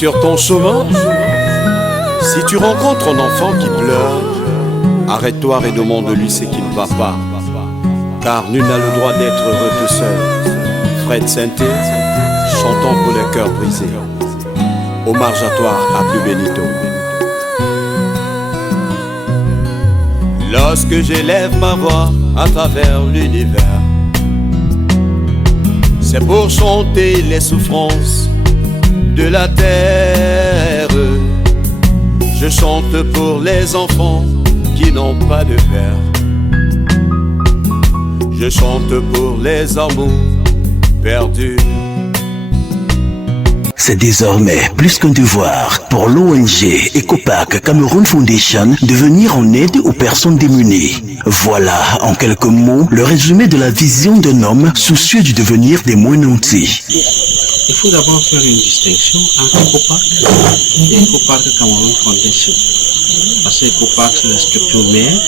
Sur ton chemin, si tu rencontres un enfant qui pleure, arrête-toi et demande-lui ce qui ne va pas. Car nul n'a le droit d'être heureux tout seul. Fred Sainté, chantant pour les cœurs brisés. Omar Jatoire, Abdou Benito. Lorsque j'élève ma voix à travers l'univers, c'est pour chanter les souffrances de la terre. Je chante pour les enfants qui n'ont pas de père. Je chante pour les amours perdus. C'est désormais plus qu'un devoir pour l'ONG EcoPac Cameroun Foundation de venir en aide aux personnes démunies. Voilà, en quelques mots, le résumé de la vision d'un homme soucieux du devenir des moins nantis. Il faut d'abord faire une distinction entre EcoPac et EcoPac Cameroun Foundation. Parce que EcoPac, c'est la structure mère.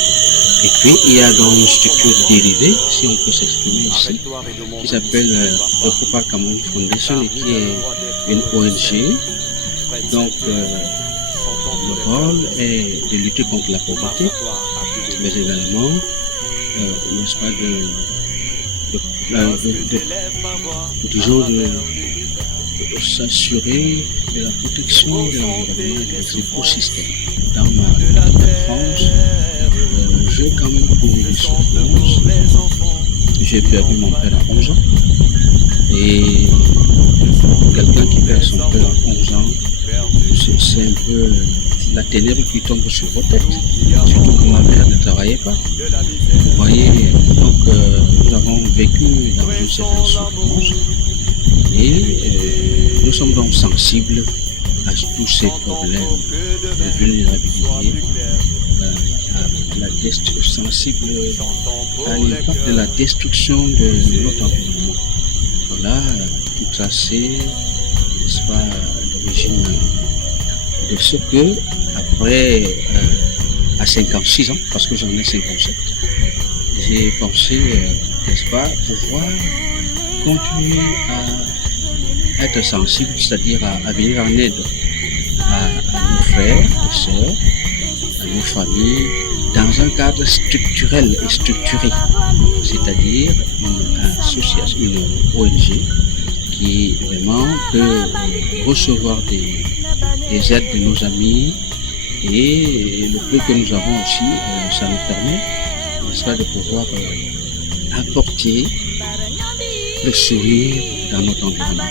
Et puis, il y a donc une structure dérivée, si on peut s'exprimer ici, qui s'appelle EcoPac Cameroun Foundation et qui est une ONG. Donc, le rôle est de lutter contre la pauvreté, mais également, n'est-ce pas, de s'assurer de la protection de l'environnement et des écosystèmes. Dans ma petite enfance, j'ai quand même connu des souffrances. J'ai perdu mon père à 11 ans. Et quelqu'un qui perd son père à 11 ans, c'est un peu la ténèbre qui tombe sur vos têtes. Surtout que ma mère ne travaillait pas. Vous voyez, donc nous avons vécu dans une certaine souffrance. Et nous sommes donc sensibles à tous ces problèmes de vulnérabilité, sensibles à l'impact de la destruction de notre environnement. Voilà, tout ça c'est, n'est-ce pas, l'origine de ce que, après, à 56 ans, parce que j'en ai 57, j'ai pensé, n'est-ce pas, pouvoir continuer à être sensible, c'est-à-dire à venir en aide à nos frères et sœurs, à nos familles, dans un cadre structurel et structuré, c'est-à-dire une association, une ONG qui vraiment peut recevoir des aides de nos amis et le peu que nous avons aussi, ça nous permet, n'est-ce pas, de pouvoir apporter le sourire dans notre environnement.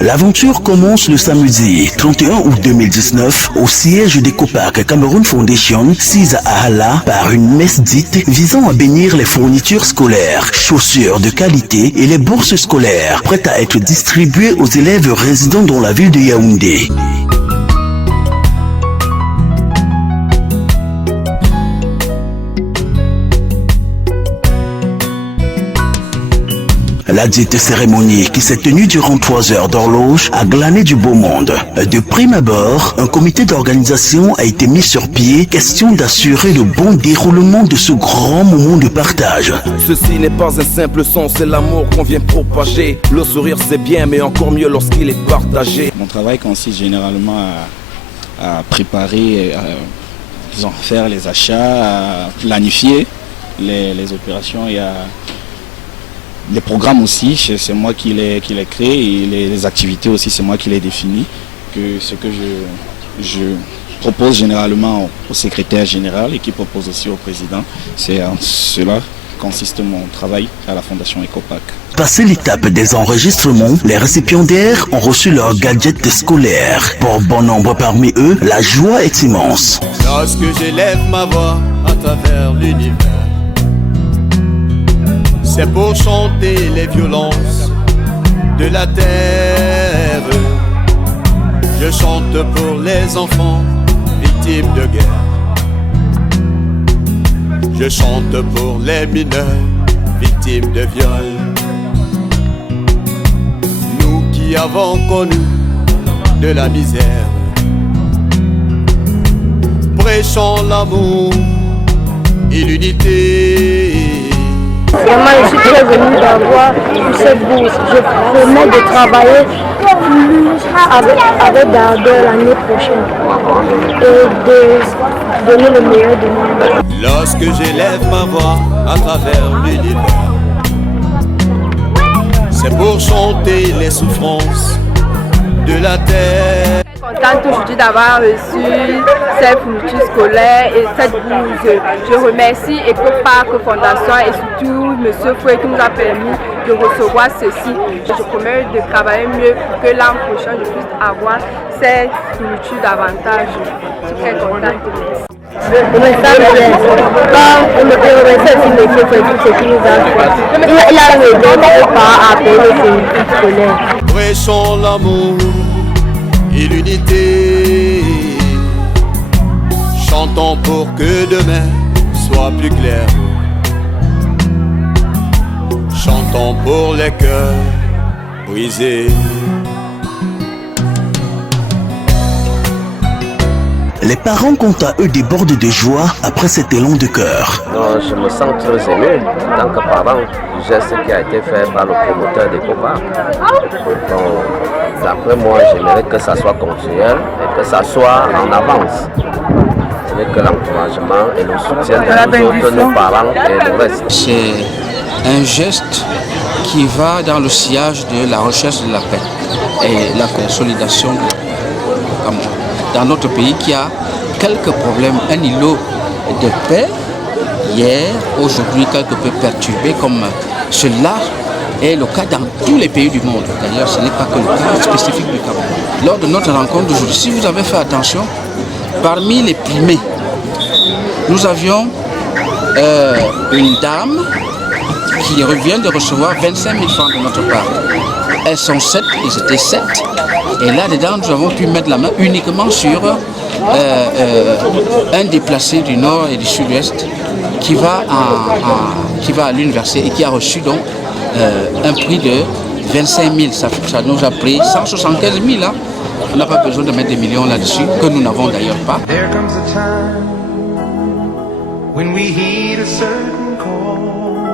L'aventure commence le samedi 31 août 2019 au siège d'EcoPac Cameroun Foundation, 6 à Ahala, par une messe dite visant à bénir les fournitures scolaires, chaussures de qualité et les bourses scolaires prêtes à être distribuées aux élèves résidant dans la ville de Yaoundé. La dite cérémonie, qui s'est tenue durant 3 heures d'horloge, a glané du beau monde. De prime abord, un comité d'organisation a été mis sur pied, question d'assurer le bon déroulement de ce grand moment de partage. Ceci n'est pas un simple son, c'est l'amour qu'on vient propager. Le sourire c'est bien, mais encore mieux lorsqu'il est partagé. Mon travail consiste généralement à préparer, à faire les achats, à planifier les opérations et à... Les programmes aussi, c'est moi qui les crée et les activités aussi, c'est moi qui les définis. Ce que je propose généralement au secrétaire général et qui propose aussi au président, c'est en cela consiste mon travail à la Fondation EcoPac. Passé l'étape des enregistrements, les récipiendaires ont reçu leurs gadgets scolaires. Pour bon nombre parmi eux, la joie est immense. Lorsque j'élève ma voix à travers l'univers, c'est pour chanter les violences de la terre. Je chante pour les enfants victimes de guerre. Je chante pour les mineurs victimes de viol. Nous qui avons connu de la misère, prêchons l'amour et l'unité. Vraiment, je suis très émue d'avoir cette bourse. Je promets de travailler avec d'ardeur l'année prochaine et de donner le meilleur de moi. Lorsque j'élève ma voix à travers l'univers, c'est pour chanter les souffrances de la terre. Contente aujourd'hui d'avoir reçu cette fourniture scolaire et cette bourse. Je remercie EcoPark Fondation et surtout M. Fouet qui nous a permis de recevoir ceci. Je promets de travailler mieux pour que l'an prochain je puisse avoir cette fourniture davantage. Je suis très contente. Le message est quand on me fait remercier aussi M. Fouet pour ce qu'il nous a fait. Il a aidé pas à payer les fournitures scolaires. Prêchons l'amour et l'unité, chantons pour que demain soit plus clair, chantons pour les cœurs brisés. Les parents, quant à eux, débordent de joie après cet élan de cœur. Non, je me sens très ému en tant que parent du geste qui a été fait par le promoteur d'EcoPark. Donc, d'après moi, j'aimerais que ça soit continuel et que ça soit en avance. Ce n'est que l'encouragement et le soutien de nos parents et le reste. C'est un geste qui va dans le sillage de la recherche de la paix et la consolidation du Cameroun. Dans notre pays qui a quelques problèmes, un îlot de paix, hier, aujourd'hui quelque peu perturbé comme cela est le cas dans tous les pays du monde. D'ailleurs, ce n'est pas que le cas spécifique du Cameroun. Lors de notre rencontre d'aujourd'hui, si vous avez fait attention, parmi les primés, nous avions une dame qui revient de recevoir 25 000 francs de notre part. Elles sont 7, ils étaient 7. Et là-dedans, nous avons pu mettre la main uniquement sur un déplacé du nord et du sud-ouest qui va à l'université et qui a reçu donc un prix de 25 000. Ça nous a pris 175 000. Hein. On n'a pas besoin de mettre des millions là-dessus, que nous n'avons d'ailleurs pas. There comes a time when we heed a certain call,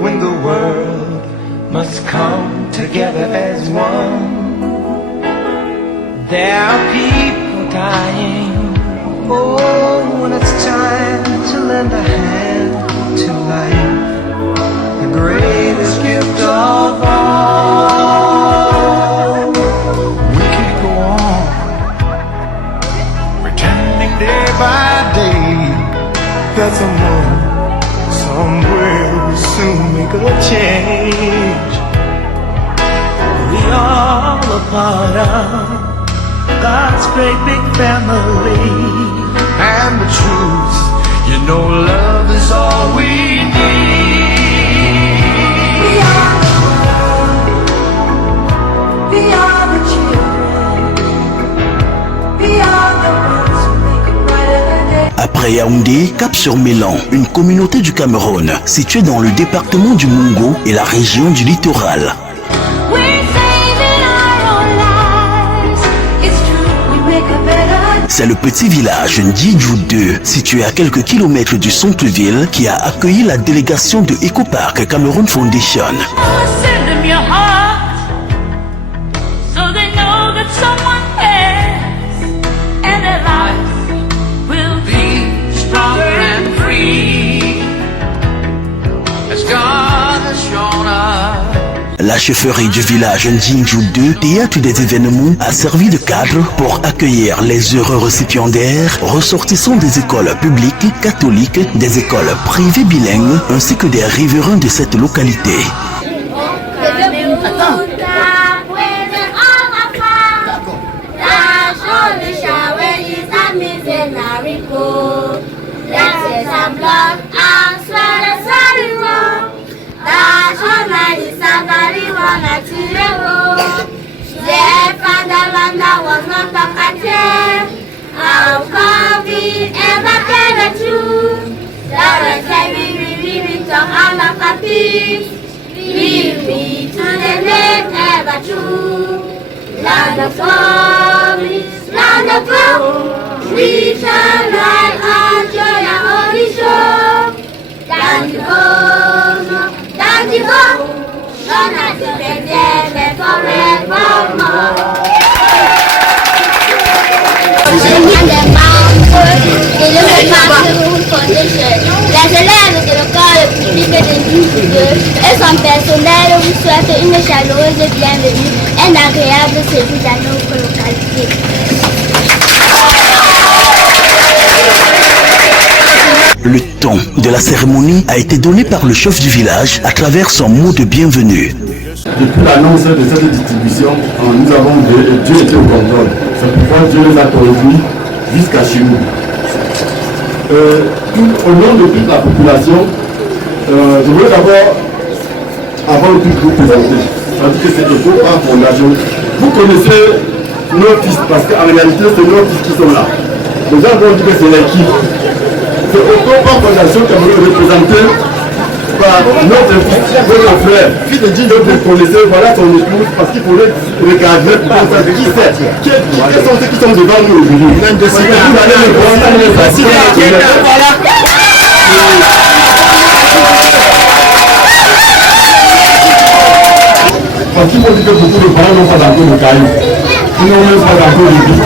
when the world must come together as one. There are people dying. Oh, when it's time to lend a hand to life, the greatest gift of all. We can't go on pretending day by day that somewhere will soon make a change. We all a part of God's great big family, and the truth, you know, love is all we need. We are the world, we are the children, we are the ones who make a brighter day. Après Yaoundé, cap sur Mélan, une communauté du Cameroun située dans le département du Mungo et la région du littoral. C'est le petit village Ndjidjou 2, situé à quelques kilomètres du centre-ville, qui a accueilli la délégation de EcoPark Cameroun Foundation. La chefferie du village Ndjidjou 2, théâtre des événements, a servi de cadre pour accueillir les heureux récipiendaires ressortissants des écoles publiques, catholiques, des écoles privées bilingues, ainsi que des riverains de cette localité. Land of promise, land of love, we shall ride our joy and only show. Thank you, des membres de l'European Foundation. Les élèves de l'école publique de Nîmes 2 et son personnel vous souhaitent une chaleureuse bienvenue et un agréable séjour dans notre localité. Le ton de la cérémonie a été donné par le chef du village à travers son mot de bienvenue. Depuis l'annonce de cette distribution, nous avons Dieu était au contrôle. C'est pourquoi Dieu les a conduits jusqu'à chez nous. Au nom de toute la population, je voulais d'abord, avant de tout vous présenter, c'est-à-dire que c'est EcoPark Fondation. Vous connaissez nos fils, parce qu'en réalité, c'est nos fils qui sont là. Les gens vont dire que c'est l'équipe. C'est EcoPark Fondation qui est représentée par notre frère, fils de Dieu, vous connaissez, voilà son épouse, parce qu'il faudrait regarder pour ça, qui c'est, quels sont ceux qui sont devant nous aujourd'hui. Vous allez le voir, parce qu'il faut dire que beaucoup de parents n'ont pas encore de cailloux, ils n'ont même pas encore de vie.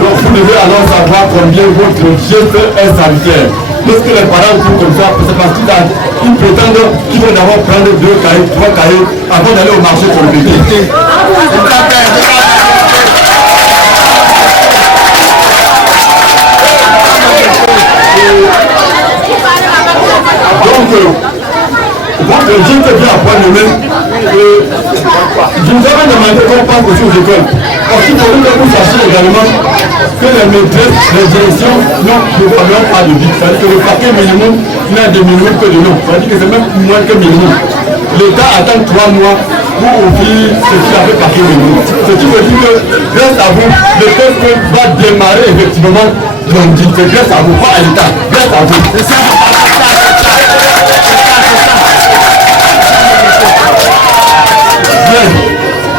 Donc vous devez alors savoir combien votre geste est salutaire. Lorsque les parents font comme ça, c'est parce qu'ils prétendent qu'ils vont d'abord prendre 2 cahiers, 3 cahiers avant d'aller au marché pour le bébé. Donc, je te dis à point de même, je vous avais demandé qu'on parle aussi aux écoles. Parce qu'il faut que vous sachiez également que les maîtresses, les directions n'ont pas de vie. C'est-à-dire que le paquet minimum n'a de minimum que de nom. C'est-à-dire que c'est même moins que minimum. L'État attend 3 mois pour ouvrir ce qu'il avait paquet minimum. Ce qui veut dire que grâce à vous, le test va démarrer effectivement lundi. C'est grâce à vous, pas à l'État. Grâce à vous. C'est ça.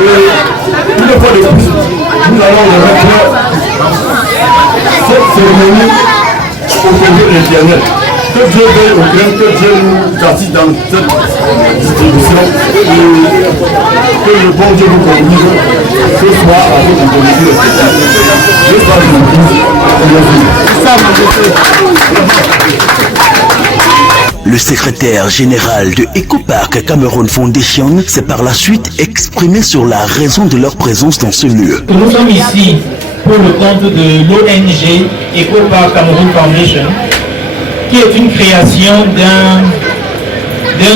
Une fois de plus, nous allons remettre cette cérémonie au Congrès de l'Éternel. Que Dieu veille au grain, que Dieu nous assiste dans cette distribution et que le bon Dieu nous conduise ce soir avec une communauté de spectacle. Je sois Le secrétaire général de EcoPark Cameroun Foundation s'est par la suite exprimé sur la raison de leur présence dans ce lieu. Nous sommes ici pour le compte de l'ONG EcoPark Cameroun Foundation, qui est une création d'un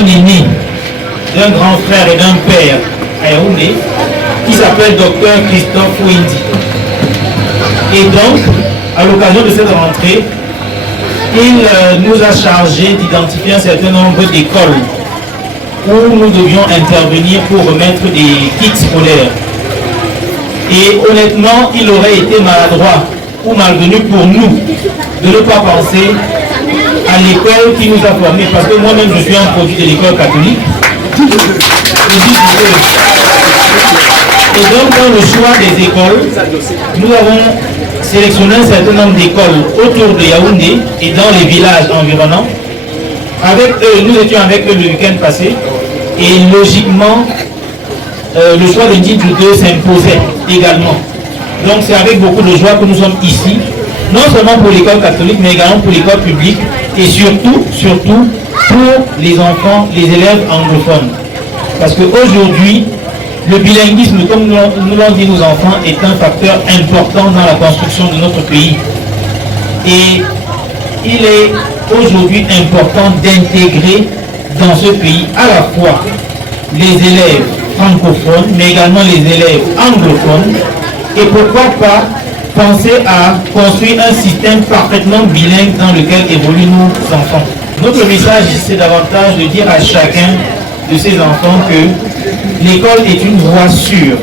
aîné, d'un grand frère et d'un père à Yaoundé, qui s'appelle Dr Christophe Wendy. Et donc, à l'occasion de cette rentrée, il nous a chargé d'identifier un certain nombre d'écoles où nous devions intervenir pour remettre des kits scolaires. Et honnêtement, il aurait été maladroit ou malvenu pour nous de ne pas penser à l'école qui nous a formés, parce que moi-même je suis un produit de l'école catholique. Et donc dans le choix des écoles, nous avons sélectionné un certain nombre d'écoles autour de Yaoundé et dans les villages environnants. Avec eux, nous étions avec eux le week-end passé et logiquement le choix de Nîmes 2 s'imposait également. Donc c'est avec beaucoup de joie que nous sommes ici, non seulement pour l'école catholique mais également pour l'école publique et surtout pour les enfants, les élèves anglophones. Parce qu'aujourd'hui, le bilinguisme, comme nous l'ont dit nos enfants, est un facteur important dans la construction de notre pays. Et il est aujourd'hui important d'intégrer dans ce pays à la fois les élèves francophones, mais également les élèves anglophones. Et pourquoi pas penser à construire un système parfaitement bilingue dans lequel évoluent nos enfants. Notre message, c'est davantage de dire à chacun de ces enfants que l'école est une voie sûre.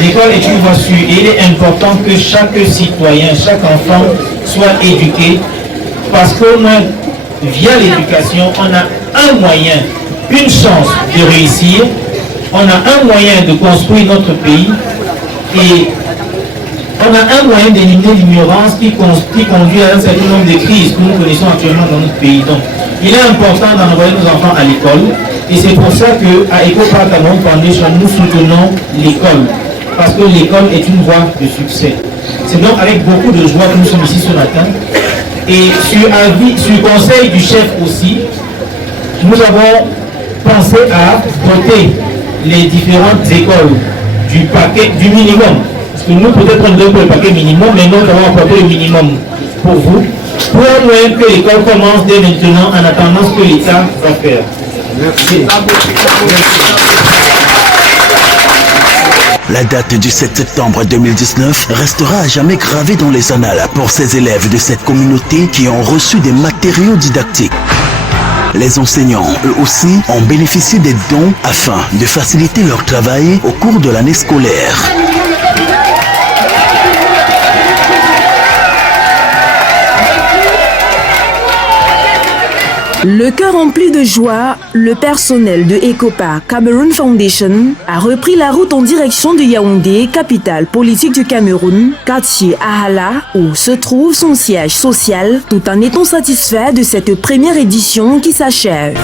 L'école est une voie sûre et il est important que chaque citoyen, chaque enfant soit éduqué parce qu'on a, via l'éducation, on a un moyen, une chance de réussir, on a un moyen de construire notre pays et on a un moyen d'éliminer l'ignorance qui conduit à un certain nombre de crises que nous connaissons actuellement dans notre pays. Donc, il est important d'envoyer nos enfants à l'école et c'est pour ça qu'à EcoPark Cameroun Foundation, nous soutenons l'école. parce que l'école est une voie de succès. C'est donc avec beaucoup de joie que nous sommes ici ce matin. Et sur conseil du chef aussi, nous avons pensé à doter les différentes écoles du minimum. Parce que nous, peut-être, on donne le paquet minimum, mais nous avons apporté le minimum pour vous, pour même que l'école commence dès maintenant en attendant ce que l'État va faire. Merci. La date du 7 septembre 2019 restera à jamais gravée dans les annales pour ces élèves de cette communauté qui ont reçu des matériaux didactiques. Les enseignants, eux aussi, ont bénéficié des dons afin de faciliter leur travail au cours de l'année scolaire. Le cœur rempli de joie, le personnel de EcoPark Cameroon Foundation a repris la route en direction de Yaoundé, capitale politique du Cameroun, quartier Ahala, où se trouve son siège social, tout en étant satisfait de cette première édition qui s'achève.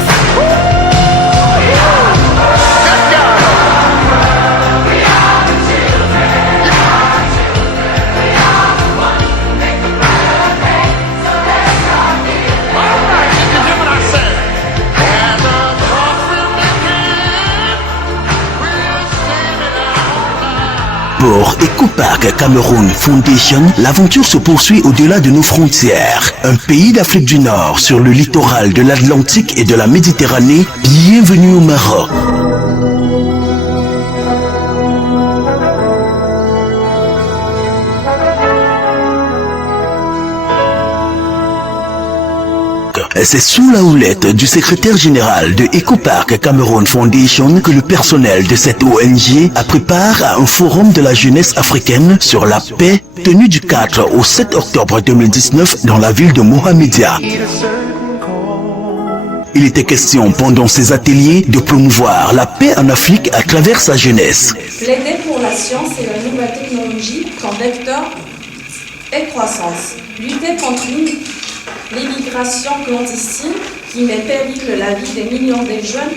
Pour EcoPark Cameroon Foundation, l'aventure se poursuit au-delà de nos frontières. Un pays d'Afrique du Nord sur le littoral de l'Atlantique et de la Méditerranée, bienvenue au Maroc. C'est sous la houlette du secrétaire général de EcoPark Cameroon Foundation que le personnel de cette ONG a préparé un forum de la jeunesse africaine sur la paix tenu du 4 au 7 octobre 2019 dans la ville de Mohamedia. Il était question pendant ces ateliers de promouvoir la paix en Afrique à travers sa jeunesse. Plaider pour la science et la nouvelle technologie comme vecteur et croissance. Lutter contre l'immigration clandestine qui met péril la vie des millions de jeunes,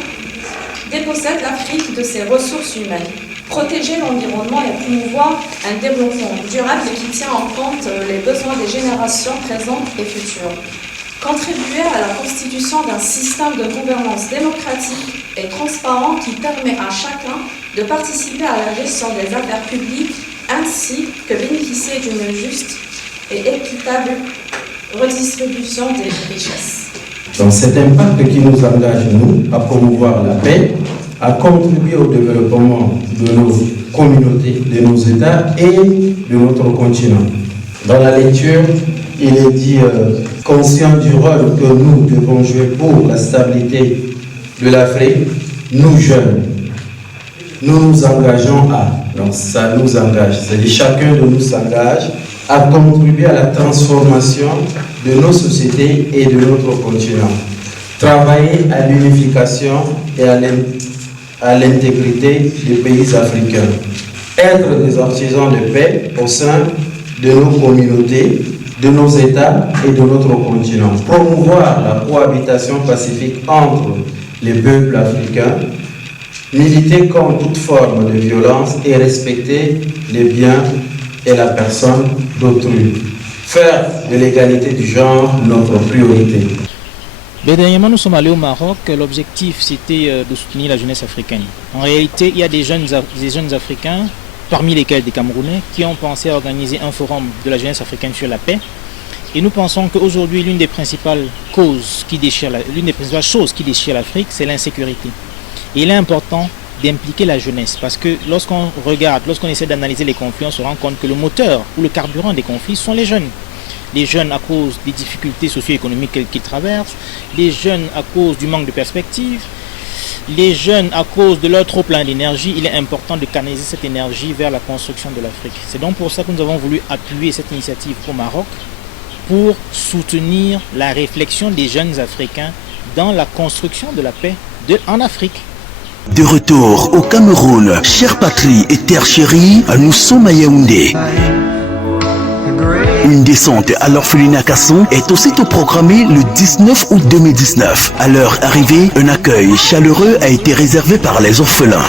dépossède l'Afrique de ses ressources humaines. Protéger l'environnement et promouvoir un développement durable qui tient en compte les besoins des générations présentes et futures. Contribuer à la constitution d'un système de gouvernance démocratique et transparent qui permet à chacun de participer à la gestion des affaires publiques ainsi que bénéficier d'une juste et équitable redistribution des richesses. Donc cet impact qui nous engage, nous, à promouvoir la paix, à contribuer au développement de nos communautés, de nos États et de notre continent. Dans la lecture, il est dit, conscient du rôle que nous devons jouer pour la stabilité de l'Afrique, nous jeunes, nous nous engageons à, donc ça nous engage, c'est-à-dire chacun de nous s'engage à contribuer à la transformation de nos sociétés et de notre continent. Travailler à l'unification et à l'intégrité des pays africains. Être des artisans de paix au sein de nos communautés, de nos États et de notre continent. Promouvoir la cohabitation pacifique entre les peuples africains. Militer contre toute forme de violence et respecter les biens et la personne d'autrui. Faire de l'égalité du genre notre priorité. Mais dernièrement, nous sommes allés au Maroc. L'objectif, c'était de soutenir la jeunesse africaine. En réalité, il y a des jeunes Africains, parmi lesquels des Camerounais, qui ont pensé à organiser un forum de la jeunesse africaine sur la paix. Et nous pensons qu'aujourd'hui, l'une des principales choses qui déchire l'Afrique, c'est l'insécurité. Et il est important d'impliquer la jeunesse parce que lorsqu'on essaie d'analyser les conflits, on se rend compte que le moteur ou le carburant des conflits sont les jeunes. Les jeunes à cause des difficultés socio-économiques qu'ils traversent, les jeunes à cause du manque de perspective, les jeunes à cause de leur trop plein d'énergie. Il est important de canaliser cette énergie vers la construction de l'Afrique. C'est donc pour ça que nous avons voulu appuyer cette initiative au Maroc pour soutenir la réflexion des jeunes Africains dans la construction de la paix en Afrique. De retour au Cameroun, chère patrie et terre chérie, nous sommes à Yaoundé. Une descente à l'orphelinat Casson est aussitôt programmée le 19 août 2019. À leur arrivée, un accueil chaleureux a été réservé par les orphelins.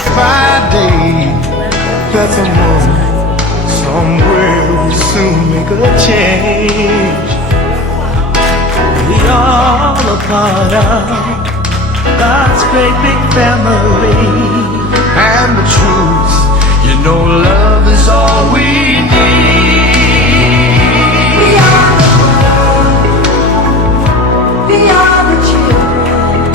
change. We all a part of God's great big family. And the truth, you know, love is all we need. We are the world. We are the children.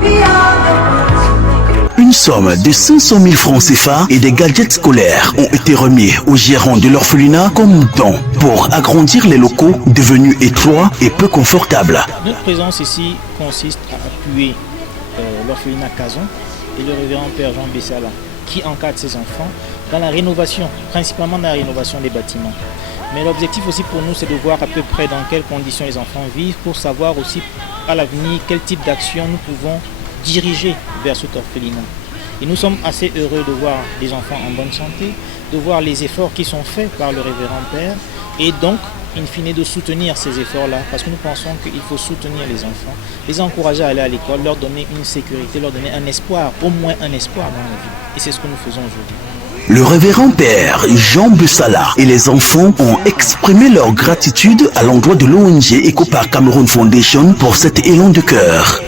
We are the ones who make Une somme de 500 000 francs CFA et des gadgets scolaires ont été remis aux gérants de l'orphelinat comme don pour agrandir les locaux devenus étroits et peu confortables. Notre présence ici consiste à appuyer l'orphelinat Kazon et le révérend Père Jean Bessala qui encadre ses enfants dans la rénovation, principalement dans la rénovation des bâtiments. Mais l'objectif aussi pour nous, c'est de voir à peu près dans quelles conditions les enfants vivent pour savoir aussi à l'avenir quel type d'action nous pouvons diriger vers cet orphelinat. Et nous sommes assez heureux de voir les enfants en bonne santé, de voir les efforts qui sont faits par le révérend Père et donc, in fine, de soutenir ces efforts-là parce que nous pensons qu'il faut soutenir les enfants, les encourager à aller à l'école, leur donner une sécurité, leur donner un espoir, au moins un espoir dans la vie. Et c'est ce que nous faisons aujourd'hui. Le révérend Père Jean Bessala et les enfants ont exprimé leur gratitude à l'endroit de l'ONG EcoPark Cameroun Foundation pour cet élan de cœur.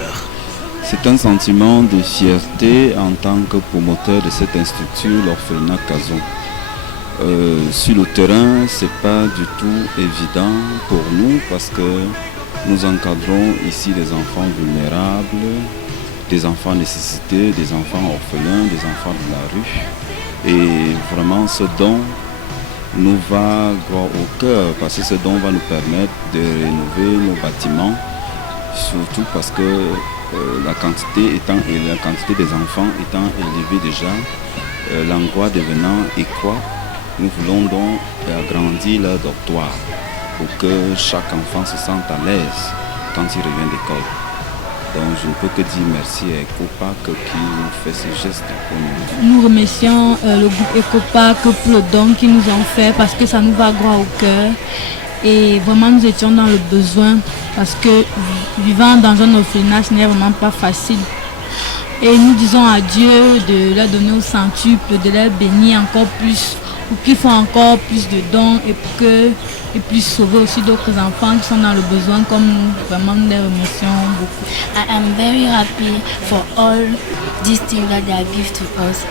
C'est un sentiment de fierté en tant que promoteur de cette institut, l'orphelinat Kazon. Sur le terrain, ce n'est pas du tout évident pour nous parce que nous encadrons ici des enfants vulnérables, des enfants nécessités, des enfants orphelins, des enfants de la rue. Et vraiment, ce don nous va droit au cœur parce que ce don va nous permettre de rénover nos bâtiments, surtout parce que la quantité des enfants étant élevée déjà, l'endroit devenant étroit, nous voulons donc agrandir leur dortoir pour que chaque enfant se sente à l'aise quand il revient d'école. Donc je ne peux que dire merci à EcoPark qui nous fait ce geste pour nous. Nous remercions le groupe EcoPark pour le don qu'ils nous ont fait parce que ça nous va droit au cœur. Et vraiment nous étions dans le besoin parce que vivant dans un orphelinat ce n'est vraiment pas facile. Et nous disons à Dieu de leur donner au centuple, de leur bénir encore plus pour qu'ils font encore plus de dons et pour qu'ils puissent sauver aussi d'autres enfants qui sont dans le besoin comme nous. Vraiment nous les remercions beaucoup. I am very happy for all these things that they give to us.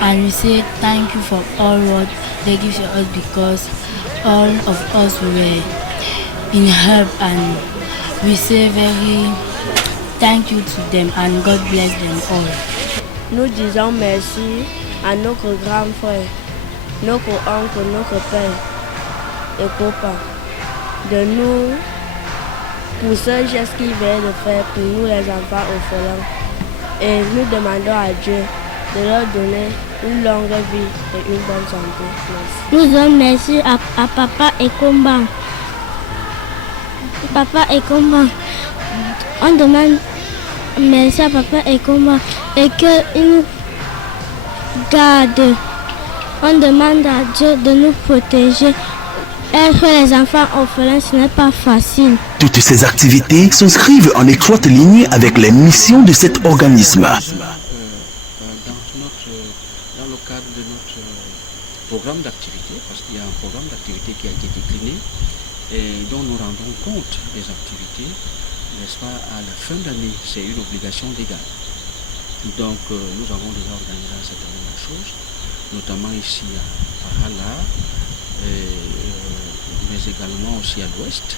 And we say thank you for all what they give to us because all of us were in help and we say very thank you to them and God bless them all. Nous disons merci à notre grand frère, notre oncle, notre père et copain de nous pour ce geste qu'il vient de faire pour nous les enfants orphelins. Et nous demandons à Dieu de leur donner une longue vie et une bonne santé. Merci. Nous disons merci à Papa Ekomba. Papa Ekomba. On demande merci à Papa Ekomba et qu'il nous garde. On demande à Dieu de nous protéger. Être les enfants orphelins, ce n'est pas facile. Toutes ces activités s'inscrivent en étroite ligne avec les missions de cet organisme. Dans le cadre de notre programme d'activité, parce qu'il y a un programme d'activité qui a été décliné et dont nous rendons compte des activités, n'est-ce pas, à la fin d'année, c'est une obligation légale. Donc nous avons déjà organisé un certain nombre de choses, notamment ici à Hala, mais également aussi à l'ouest.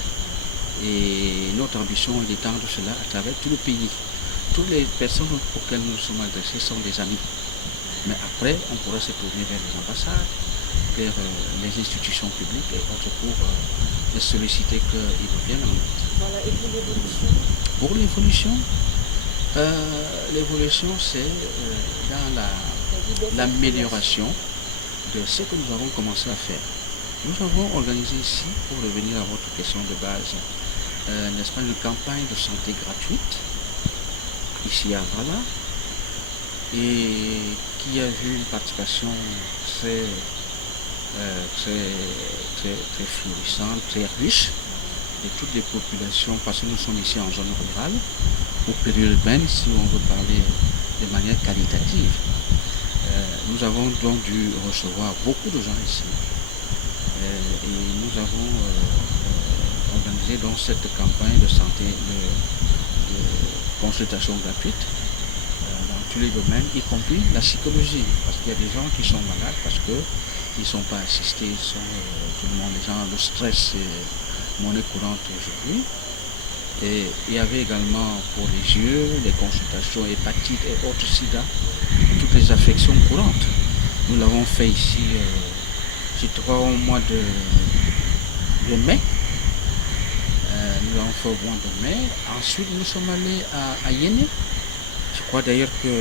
Et notre ambition est d'étendre cela à travers tout le pays. Toutes les personnes auxquelles nous sommes adressés sont des amis. Mais après, on pourra se tourner vers les ambassades, vers les institutions publiques et autres pour les solliciter qu'ils reviennent en aide. Voilà, et pour l'évolution? Pour l'évolution, l'évolution c'est dans l'amélioration de ce que nous avons commencé à faire. Nous avons organisé ici, pour revenir à votre question de base, n'est-ce pas, une campagne de santé gratuite, ici à Vala, et qui a vu une participation très florissante, très riche de toutes les populations, parce que nous sommes ici en zone rurale, ou périurbaine, si on veut parler de manière qualitative. Nous avons donc dû recevoir beaucoup de gens ici. Et nous avons organisé donc cette campagne de santé, de consultation gratuite dans tous les domaines, y compris la psychologie. Parce qu'il y a des gens qui sont malades parce qu'ils ne sont pas assistés, tout le monde, les gens, le stress est monnaie courante aujourd'hui. Et il y avait également pour les yeux, les consultations hépatite et autres sida, toutes les affections courantes. Nous l'avons fait ici, je crois, au mois de mai. Nous l'avons fait au mois de mai. Ensuite, nous sommes allés à Yéné. Je crois d'ailleurs que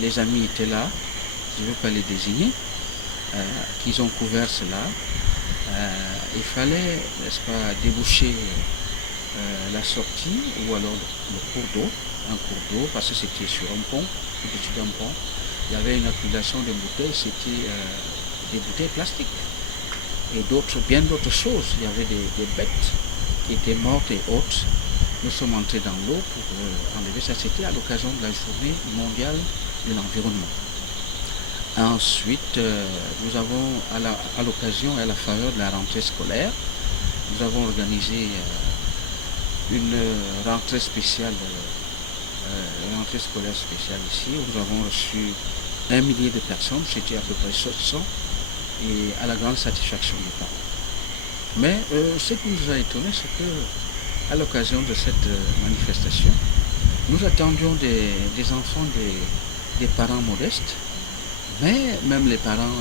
les amis étaient là, je ne veux pas les désigner, qu'ils ont couvert cela. Il fallait, n'est-ce pas, déboucher la sortie ou alors le cours d'eau, un cours d'eau, parce que c'était sur un pont, au-dessus d'un pont. Il y avait une accumulation de bouteilles, c'était des bouteilles plastiques et bien d'autres choses. Il y avait des bêtes qui étaient mortes et autres. Nous sommes entrés dans l'eau pour enlever ça. C'était à l'occasion de la journée mondiale de l'environnement. Ensuite, nous avons, à l'occasion et à la faveur de la rentrée scolaire, nous avons organisé une rentrée spéciale, rentrée scolaire spéciale ici, où nous avons reçu 1 millier de personnes, c'était à peu près 700, et à la grande satisfaction des parents. Mais ce qui nous a étonné, c'est que à l'occasion de cette manifestation, nous attendions des enfants des parents modestes, mais même les parents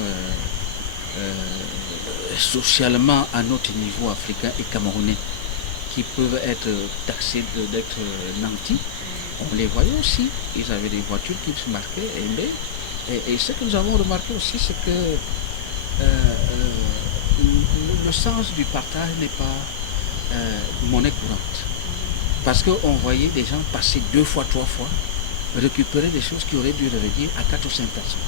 socialement à notre niveau africain et camerounais, qui peuvent être taxés d'être nantis. On les voyait aussi, ils avaient des voitures qui se marquaient et ce que nous avons remarqué aussi, c'est que le sens du partage n'est pas monnaie courante. Parce qu'on voyait des gens passer 2 fois, 3 fois, récupérer des choses qui auraient dû revenir à 4 ou 5 personnes.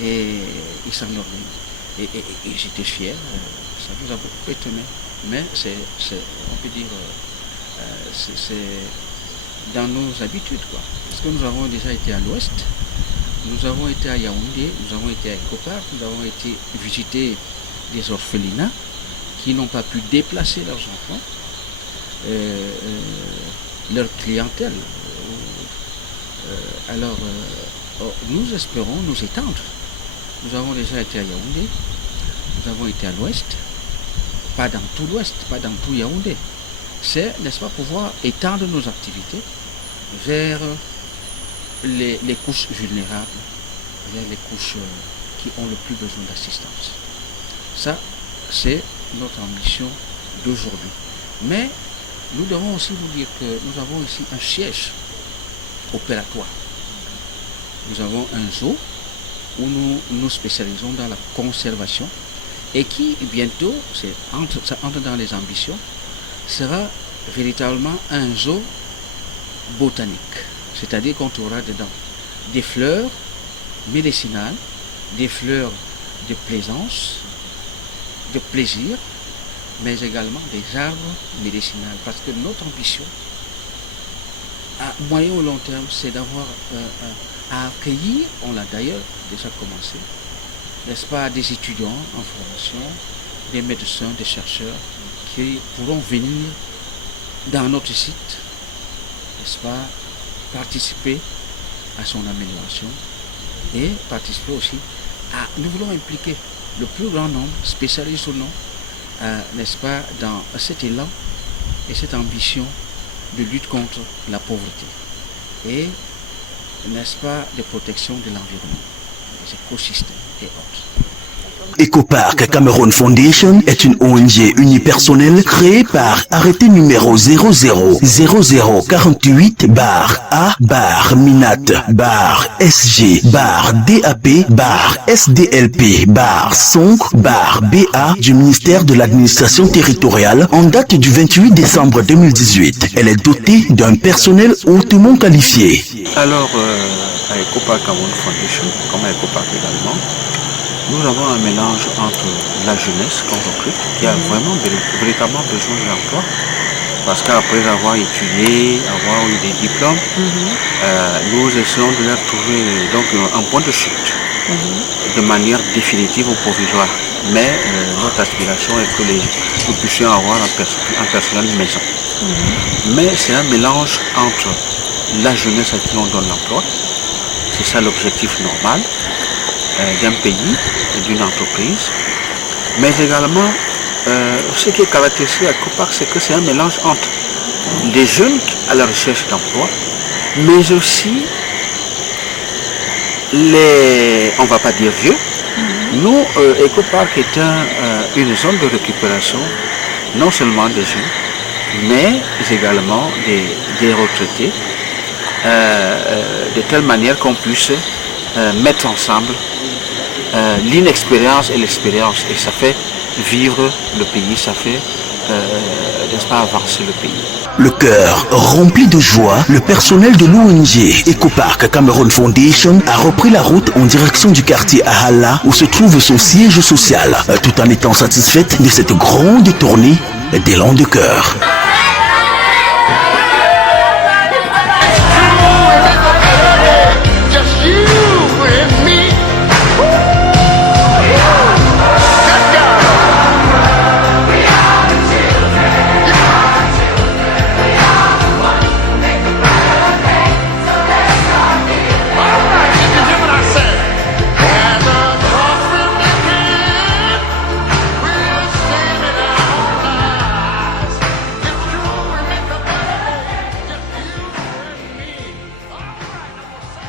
Et ils s'enorgueillent. Et j'étais fier, ça nous a beaucoup étonné. Mais on peut dire, c'est dans nos habitudes, quoi. Parce que nous avons déjà été à l'ouest, nous avons été à Yaoundé, nous avons été à Ekopar, nous avons été visiter des orphelinats qui n'ont pas pu déplacer leurs enfants, leur clientèle. Alors, nous espérons nous étendre. Nous avons déjà été à Yaoundé, nous avons été à l'ouest, pas dans tout l'ouest, pas dans tout Yaoundé. C'est, n'est-ce pas, pouvoir étendre nos activités vers les couches vulnérables, vers les couches qui ont le plus besoin d'assistance. Ça, c'est notre ambition d'aujourd'hui. Mais nous devons aussi vous dire que nous avons ici un siège opératoire. Nous avons un zoo où nous nous spécialisons dans la conservation et qui bientôt, ça entre dans les ambitions, sera véritablement un zoo botanique. C'est-à-dire qu'on trouvera dedans des fleurs médicinales, des fleurs de plaisance, de plaisir, mais également des arbres médicinaux. Parce que notre ambition, à moyen ou long terme, c'est d'avoir à accueillir, on l'a d'ailleurs déjà commencé, n'est-ce pas, des étudiants en formation, des médecins, des chercheurs qui pourront venir dans notre site, n'est-ce pas, participer à son amélioration et participer aussi à, nous voulons impliquer le plus grand nombre, spécialistes ou non, n'est-ce pas, dans cet élan et cette ambition de lutte contre la pauvreté et, n'est-ce pas, de protection de l'environnement, des écosystèmes et autres. EcoPark Cameroun Foundation est une ONG unipersonnelle créée par arrêté numéro 00-08-A-Minat-SG-DAP-SDLP-SONC-BA du ministère de l'administration territoriale en date du 28 décembre 2018. Elle est dotée d'un personnel hautement qualifié. Alors, à EcoPark Cameroun Foundation, comme à EcoPark également, nous avons un mélange entre la jeunesse qu'on recrute, qui a vraiment véritablement besoin de l'emploi, parce qu'après avoir étudié, avoir eu des diplômes, nous essayons de leur trouver donc un point de chute, de manière définitive ou provisoire. Mais notre aspiration est que nous puissions avoir un personnel maison. Mais c'est un mélange entre la jeunesse à qui on donne l'emploi, c'est ça l'objectif normal d'un pays et d'une entreprise, mais également ce qui est caractéristique à Ecopark, c'est que c'est un mélange entre des jeunes à la recherche d'emploi, mais aussi on ne va pas dire vieux. Nous, Ecopark est une zone de récupération, non seulement des jeunes, mais également des retraités, de telle manière qu'on puisse mettre ensemble l'inexpérience et l'expérience, et ça fait vivre le pays, ça fait, n'est-ce pas, avancer le pays. Le cœur rempli de joie, le personnel de l'ONG Ecopark Cameroun Foundation a repris la route en direction du quartier Ahala où se trouve son siège social, tout en étant satisfaite de cette grande tournée d'élan de cœur.